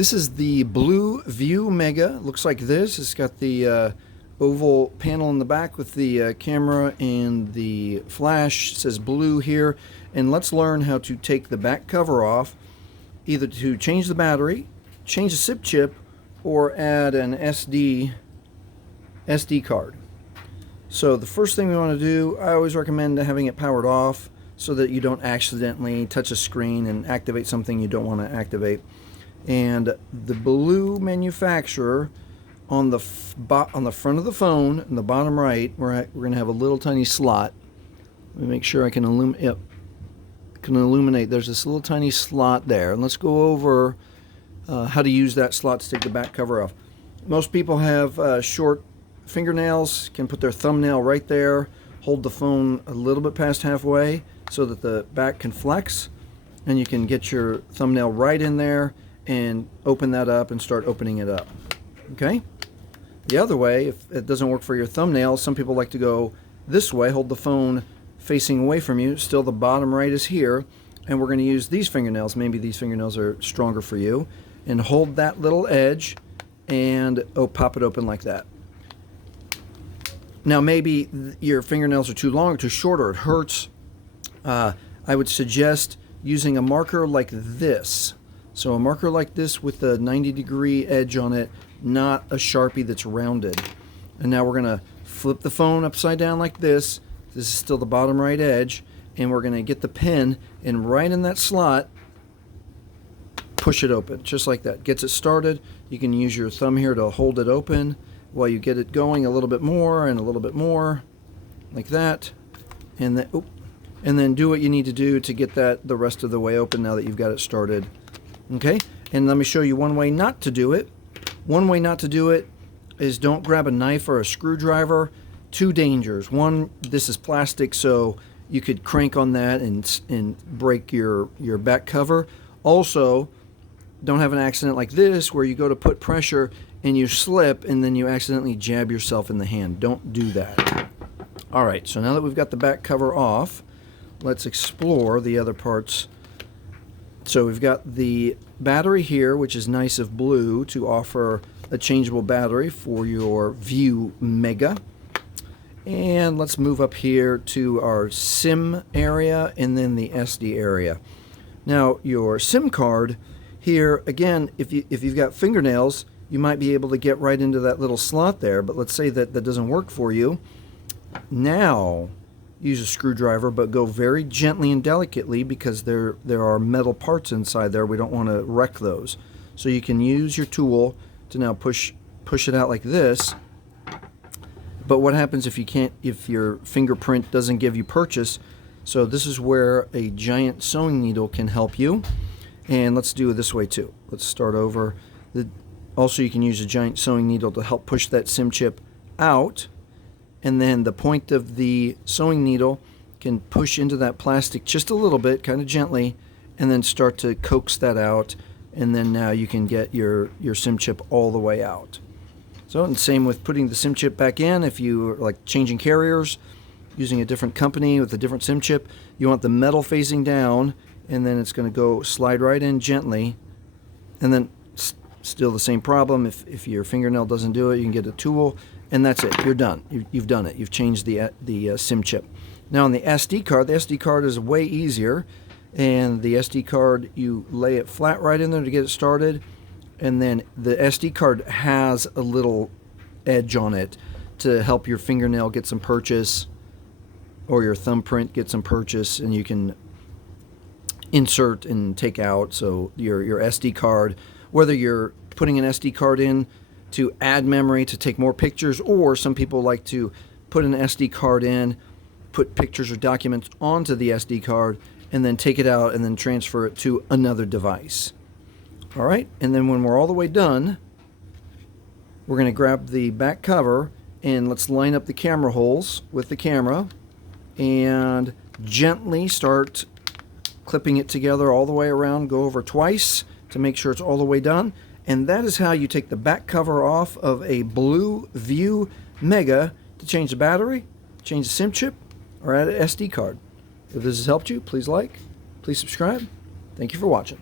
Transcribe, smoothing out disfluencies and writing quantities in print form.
This is the Blu View Mega. Looks like this. It's got the oval panel in the back with the camera and the flash. It says Blue here. And let's learn how to take the back cover off, either to change the battery, change the SIP chip, or add an SD card. So the first thing we want to do, I always recommend having it powered off so that you don't accidentally touch a screen and activate something you don't want to activate. And the Blu manufacturer, on the front of the phone in the bottom right, we're going to have a little tiny slot. Let me make sure I can illuminate. There's this little tiny slot there, and let's go over how to use that slot to take the back cover off. Most people have short fingernails, can put their thumbnail right there, hold the phone a little bit past halfway so that the back can flex, and you can get your thumbnail right in there and open that up and start opening it up. Okay? The other way, if it doesn't work for your thumbnail, some people like to go this way, hold the phone facing away from you, still the bottom right is here, and we're going to use these fingernails. Maybe these fingernails are stronger for you, and hold that little edge and pop it open like that. Now maybe your fingernails are too long or too short, or it hurts. I would suggest using a marker like this. So a marker like this with the 90-degree edge on it, not a Sharpie that's rounded. And now we're going to flip the phone upside down like this. This is still the bottom right edge. And we're going to get the pen and right in that slot, push it open, just like that. Gets it started. You can use your thumb here to hold it open while you get it going a little bit more and a little bit more, like that. And then do what you need to do to get that the rest of the way open now that you've got it started. Okay, and let me show you one way not to do it. One way not to do it is don't grab a knife or a screwdriver. Two dangers. One, this is plastic, so you could crank on that and break your back cover. Also, don't have an accident like this where you go to put pressure and you slip and then you accidentally jab yourself in the hand. Don't do that. All right, so now that we've got the back cover off, let's explore the other parts. So we've got the battery here, which is nice of Blu to offer a changeable battery for your View Mega. And let's move up here to our SIM area and then the SD area. Now your SIM card here, again, if you've got fingernails, you might be able to get right into that little slot there, but let's say that doesn't work for you. Now use a screwdriver, but go very gently and delicately because there are metal parts inside there. We don't want to wreck those. So you can use your tool to now push it out like this. But what happens if your fingerprint doesn't give you purchase? So this is where a giant sewing needle can help you. And let's do it this way too. Let's start over. Also, you can use a giant sewing needle to help push that SIM chip out. And then the point of the sewing needle can push into that plastic just a little bit, kind of gently, and then start to coax that out. And then now you can get your SIM chip all the way out. So, and same with putting the SIM chip back in. If you are like changing carriers, using a different company with a different SIM chip, you want the metal facing down, and then it's going to go slide right in gently. And then still the same problem. If your fingernail doesn't do it, you can get a tool. And that's it. You're done. You've done it. You've changed the SIM chip. Now on the SD card is way easier. And the SD card, you lay it flat right in there to get it started. And then the SD card has a little edge on it to help your fingernail get some purchase or your thumbprint get some purchase. And you can insert and take out. So your SD card, whether you're putting an SD card in to add memory to take more pictures, or some people like to put an SD card in, put pictures or documents onto the SD card, and then take it out and then transfer it to another device. All right, and then when we're all the way done, we're going to grab the back cover and let's line up the camera holes with the camera and gently start clipping it together all the way around. Go over twice to make sure it's all the way done. And that is how you take the back cover off of a Blu View Mega to change the battery, change the SIM chip, or add an SD card. If this has helped you, please like, please subscribe. Thank you for watching.